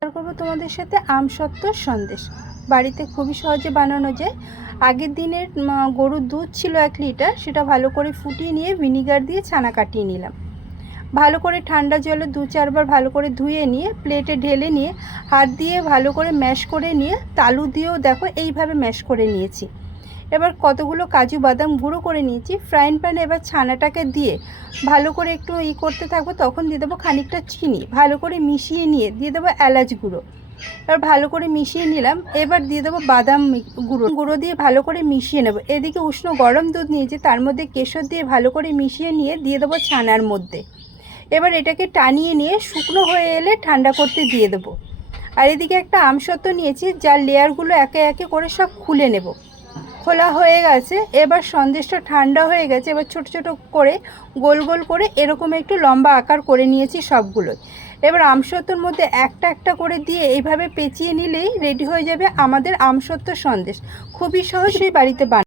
Share করব তোমাদের সাথে আমসত্ত্বর সন্দেশ। বাড়িতে খুবই সহজে বানানো যায়। আগের দিনের গরুর দুধ ছিল এক লিটার, সেটা ভালো করে ফুটিয়ে নিয়ে ভিনিগার দিয়ে ছানা কাটিয়ে নিলাম। ভালো করে ঠান্ডা জলে দু চারবার ভালো করে ধুয়ে নিয়ে, প্লেটে ঢেলে নিয়ে, হাত দিয়ে ভালো করে ম্যাশ করে নিয়ে, তালু দিয়েও দেখো এইভাবে ম্যাশ করে নিয়েছি। এবার কতগুলো কাজু, বাদাম গুঁড়ো করে নিয়েছি। ফ্রাইং প্যানে এবার ছানাটাকে দিয়ে ভালো করে একটু ই করতে থাকব, তখন দিয়ে দেবো খানিকটা চিনি। ভালো করে মিশিয়ে নিয়ে দিয়ে দেবো এলাচ গুঁড়ো। এবার ভালো করে মিশিয়ে নিলাম। এবার দিয়ে দেবো বাদাম গুঁড়ো। গুঁড়ো দিয়ে ভালো করে মিশিয়ে নেব। এদিকে উষ্ণ গরম দুধ নিয়েছি, তার মধ্যে কেশর দিয়ে ভালো করে মিশিয়ে নিয়ে দিয়ে দেবো ছানার মধ্যে। এবার এটাকে টানিয়ে নিয়ে শুকনো হয়ে এলে ঠান্ডা করতে দিয়ে দেবো। আর এদিকে একটা আমসত্ত্ব নিয়েছি, যার লেয়ারগুলো একে একে করে সব খুলে নেব। খোলা হয়ে গেছে, এবার সন্দেশটা ঠান্ডা হয়ে গেছে, এবার ছোট ছোট করে গোল গোল করে এরকম একটু লম্বা আকার করে নিয়েছি সবগুলোই। এবার আমসত্ত্বর মধ্যে একটা একটা করে দিয়ে এইভাবে পেঁচিয়ে নিলেই রেডি হয়ে যাবে আমাদের আমসত্ত্ব সন্দেশ। খুবই সহজ সহজেই বাড়িতে বানানো